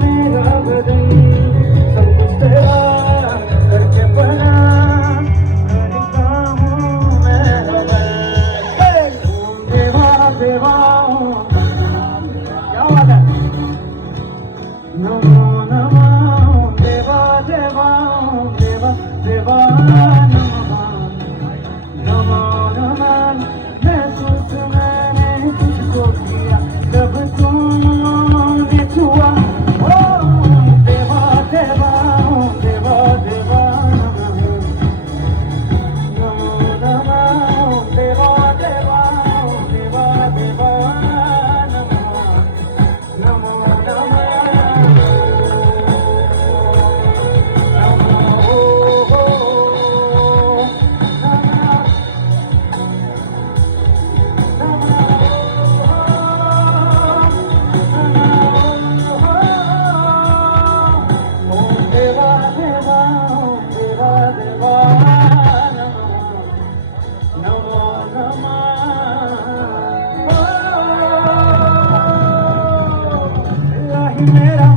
मेरा बदन सब कुछ तेरा करके बना करता हूँ मैं हवस। देवा देवा क्या बात है। नमो नमः देवा देवा देवा देवा नमः नमो नमः। महसूस मैंने तुझको किया जब तुमने छुआ। ओ देवा देवा देवा देवा नमो नमः देवा देवा देवा देवा नमो नमः। मेरा